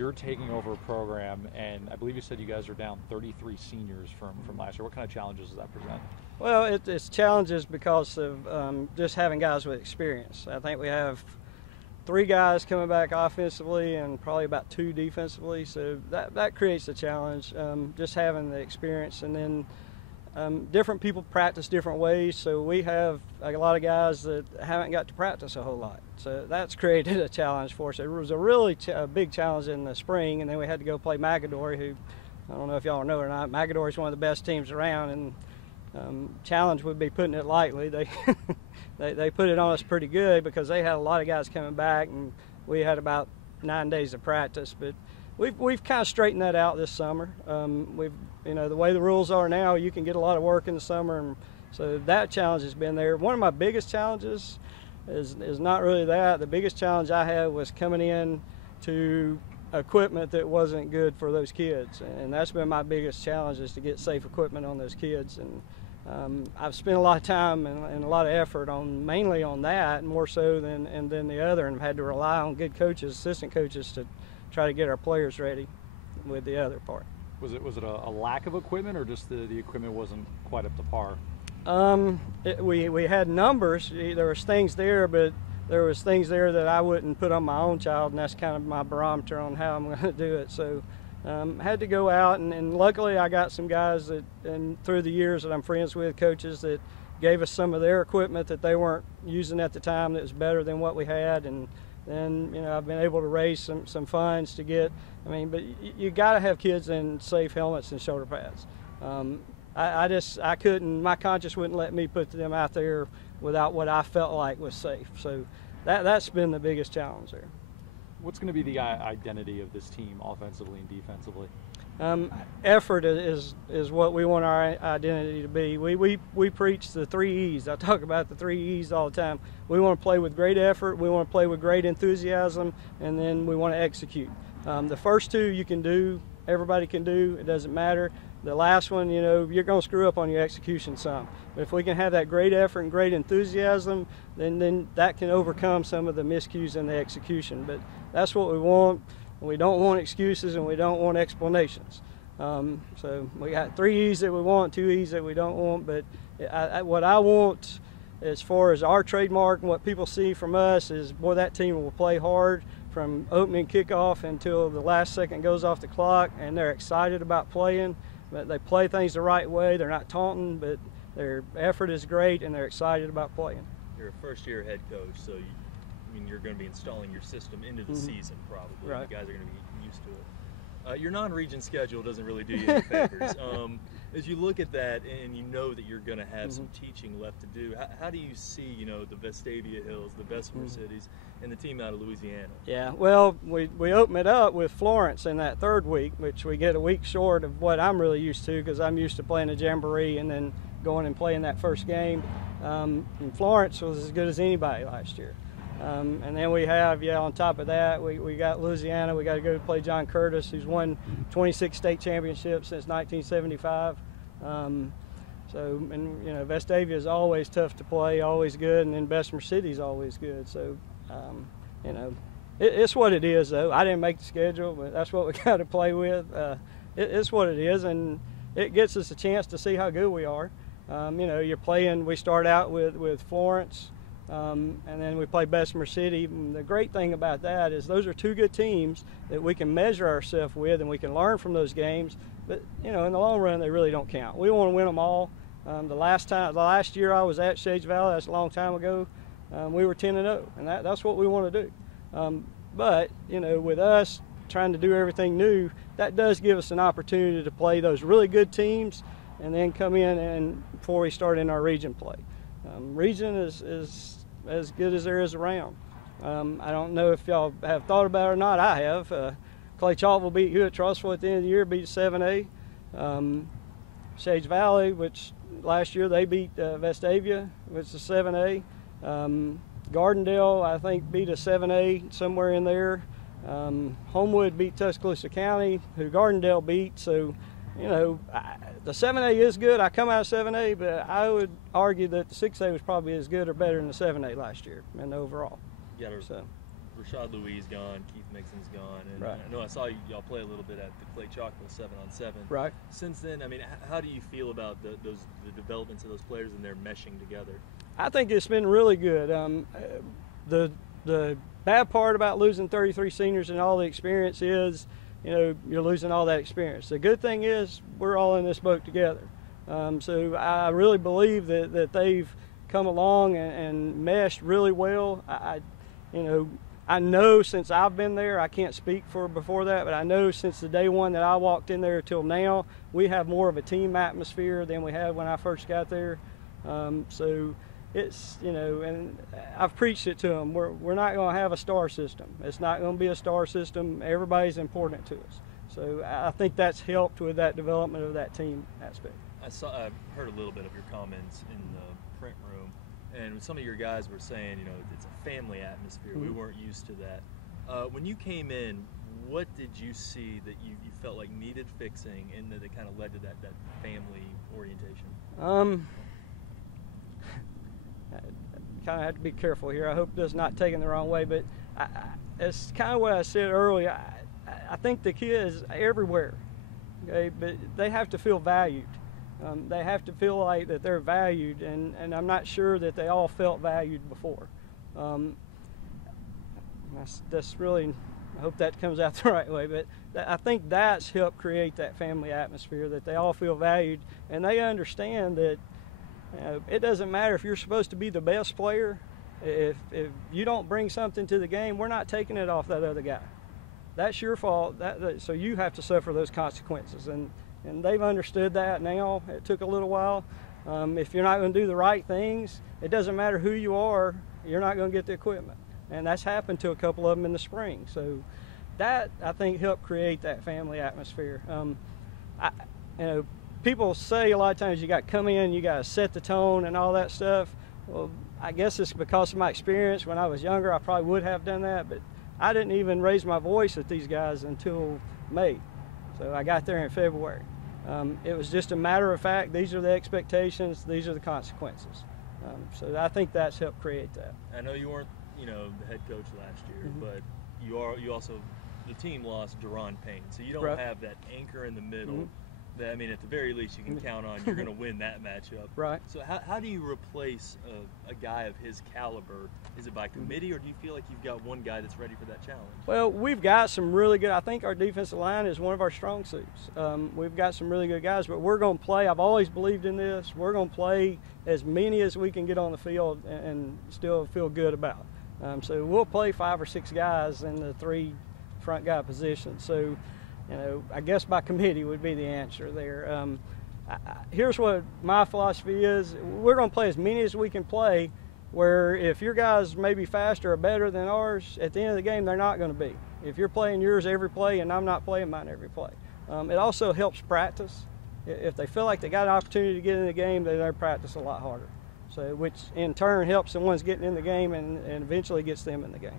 you're taking over a program, and I believe you said you guys are down 33 seniors from last year. What kind of challenges does that present? Well, it's challenges because of just having guys with experience. I think we have 3 guys coming back offensively and probably about 2 defensively, so that creates a challenge, just having the experience. And then different people practice different ways, so we have a lot of guys that haven't got to practice a whole lot. So that's created a challenge for us. It was a really big challenge in the spring, and then we had to go play Magadory, who, I don't know if y'all know or not, Magadory is one of the best teams around, and challenge would be putting it lightly. They put it on us pretty good because they had a lot of guys coming back, and we had about 9 days of practice. But we've kind of straightened that out this summer. The way the rules are now, you can get a lot of work in the summer, and so that challenge has been there. One of my biggest challenges is not really that. The biggest challenge I had was coming in to equipment that wasn't good for those kids, and that's been my biggest challenge, is to get safe equipment on those kids. And I've spent a lot of time and a lot of effort mainly on that, more so than the other, and had to rely on good coaches, assistant coaches, to try to get our players ready with the other part. Was it a lack of equipment, or just the equipment wasn't quite up to par? We had numbers. There was things there, but there was things there that I wouldn't put on my own child, and that's kind of my barometer on how I'm going to do it. So had to go out, and luckily I got some guys that, and through the years that I'm friends with, coaches that gave us some of their equipment that they weren't using at the time that was better than what we had. And then, I've been able to raise some funds to get, but you got to have kids in safe helmets and shoulder pads. I couldn't, my conscience wouldn't let me put them out there without what I felt like was safe. So that's been the biggest challenge there. What's going to be the identity of this team, offensively and defensively? Effort is what we want our identity to be. We preach the 3 E's. I talk about the 3 E's all the time. We want to play with great effort, we want to play with great enthusiasm, and then we want to execute. The first 2 you can do, everybody can do, it doesn't matter. The last one, you're going to screw up on your execution some. But if we can have that great effort and great enthusiasm, then that can overcome some of the miscues in the execution. But that's what we want. We don't want excuses, and we don't want explanations. So we got 3 E's that we want, 2 E's that we don't want. But what I want, as far as our trademark and what people see from us, is, boy, that team will play hard from opening kickoff until the last second goes off the clock, and they're excited about playing. But they play things the right way. They're not taunting, but their effort is great, and they're excited about playing. You're a first-year head coach, so you're going to be installing your system into the season, probably. Right. The guys are going to be used to it. Your non-region schedule doesn't really do you any favors. As you look at that, and you know that you're going to have some teaching left to do, how do you see, the Vestavia Hills, the Bessemer cities, and the team out of Louisiana? Yeah, well, we open it up with Florence in that 3rd week, which we get a week short of what I'm really used to, because I'm used to playing a jamboree and then going and playing that first game. And Florence was as good as anybody last year. And then we have, on top of that, we got Louisiana. We got to go to play John Curtis, who's won 26 state championships since 1975. Vestavia is always tough to play, always good, and then Bessemer City is always good. So, it's what it is, though. I didn't make the schedule, but that's what we got to play with. It's what it is, and it gets us a chance to see how good we are. You're playing, we start out with Florence, and then we play Bessemer City. And the great thing about that is those are 2 good teams that we can measure ourselves with, and we can learn from those games. But, in the long run, they really don't count. We want to win them all. The last year I was at Shades Valley, that's a long time ago, we were 10-0, and that's what we want to do. But, with us trying to do everything new, that does give us an opportunity to play those really good teams and then come in and before we start in our region play. Region is as good as there is around. I don't know if y'all have thought about it or not. I have. Clay Chalk beat Hewitt-Trussville at the end of the year, beat 7A. Shades Valley, which last year they beat Vestavia, which is 7A. Gardendale, I think, beat a 7A somewhere in there. Homewood beat Tuscaloosa County, who Gardendale beat. So, the 7A is good. I come out of 7A, but I would argue that the 6A was probably as good or better than the 7A last year in the overall. You got a Rashad Louis gone, Keith Mixon's gone, and Right. I know I saw y'all play a little bit at the Clay Chalkville 7-on-7. Right. Since then, I mean, how do you feel about the developments of those players and their meshing together? I think it's been really good. The bad part about losing 33 seniors and all the experience is, you know, you're losing all that experience. The good thing is we're all in this boat together. So I really believe that they've come along and meshed really well. I know since I've been there, I can't speak for before that, but I know since the day one that I walked in there till now, we have more of a team atmosphere than we had when I first got there. So it's, you know, and I've preached it to them. We're not going to have a star system. It's not going to be a star system. Everybody's important to us. So I think that's helped with that development of that team aspect. I heard a little bit of your comments in the print room, and some of your guys were saying, you know, it's a family atmosphere. Mm-hmm. We weren't used to that. When you came in, what did you see that you felt like needed fixing, and that it kind of led to that family orientation? I kind of have to be careful here. I hope this is not taken the wrong way, but it's kind of what I said earlier. I think the kids everywhere, okay, but they have to feel valued. They have to feel like that they're valued, and I'm not sure that they all felt valued before. That's really, I hope that comes out the right way, but I think that's helped create that family atmosphere, that they all feel valued, and they understand that, you know, it doesn't matter if you're supposed to be the best player. If you don't bring something to the game, we're not taking it off that other guy. That's your fault. So you have to suffer those consequences, and they've understood that now. It took a little while. If you're not going to do the right things, it doesn't matter who you are, you're not going to get the equipment. And that's happened to a couple of them in the spring. So that, I think, helped create that family atmosphere. You know, people say a lot of times you got to come in, you got to set the tone and all that stuff. Well, I guess it's because of my experience. When I was younger, I probably would have done that, but I didn't even raise my voice at these guys until May. So I got there in February. It was just a matter of fact, these are the expectations, these are the consequences. So I think that's helped create that. I know you weren't, you know, the head coach last year, Mm-hmm. but you also, the team lost Deron Payne, so you don't Right. have that anchor in the middle. Mm-hmm. That, I mean, at the very least, you can count on you're going to win that matchup. Right. So how do you replace a guy of his caliber? Is it by committee, or do you feel like you've got one guy that's ready for that challenge? Well, we've got some really good, I think our defensive line is one of our strong suits. We've got some really good guys, but we're going to play, I've always believed in this, we're going to play as many as we can get on the field and still feel good about. So we'll play 5 or 6 guys in the 3 front guy positions. So, you know, I guess by committee would be the answer there. Here's what my philosophy is. We're going to play as many as we can play, where if your guys may be faster or better than ours, at the end of the game, they're not going to be. If you're playing yours every play and I'm not playing mine every play. It also helps practice. If they feel like they got an opportunity to get in the game, then they practice a lot harder. So, which in turn helps the ones getting in the game and eventually gets them in the game.